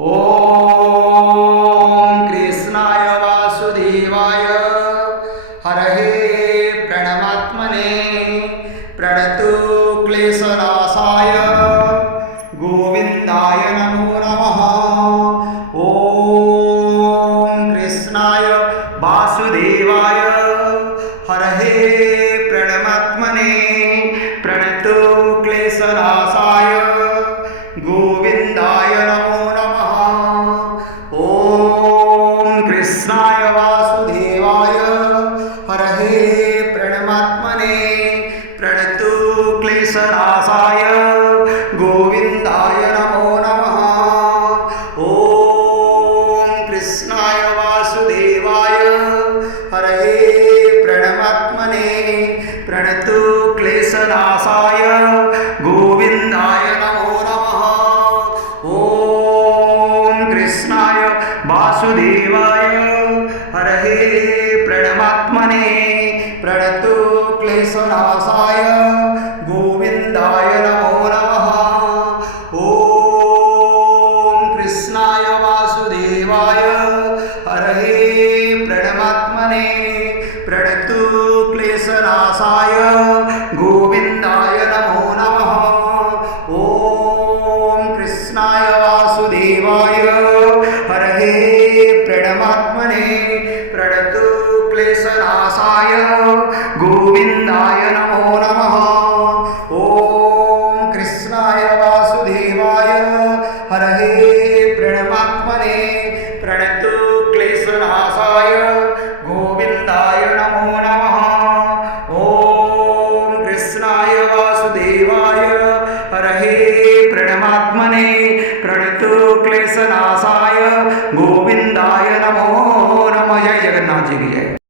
ओम कृष्णाय वासुदेवाय हरहे प्रणमात्मने प्रणतु क्लेशनाशाय गोविंदाय नमो नमः। ओम कृष्णाय वासुदेवाय हरहे प्रणमात्मने प्रणतु क्लेशनाशाय गोविंदाय नमो नमः। ओम कृष्णाय वासुदेवाय हरहे प्रणमात्मने प्रणतु क्लेशनाशाय गोविंदाय नमो नमः। ओम कृष्णाय वासुदेवाय हरहे प्रणमात्मने प्रणतु क्लेशनाशाय गोविंदाय नमो नमः। ओम कृष्णाय वासुदेवाय हरहे प्रणमात्मने प्रणतु क्लेशनाशाय गोविंदाय नमो नमः। ओम कृष्णाय वासुदेवाय हरहे प्रणमात्मने प्रणतु क्लेशनाशाय गोविंदाय नमो नमः। ओम कृष्णाय वासुदेवाय हरहे प्रणमात्मने प्रणतु क्लेशनाशाय गोविंदाय नमो नमः। ओम कृष्णाय वासुदेवाय हरहे प्रणमात्मने प्रणतु क्लेशनाशाय गोविंदाय नमो नमः। ओम कृष्णाय वासुदेवाय हरहे प्रणमात्मने प्रणतु क्लेशनाशाय गोविंदाय नमो नमः। जय जगन्नाथ जी की जय।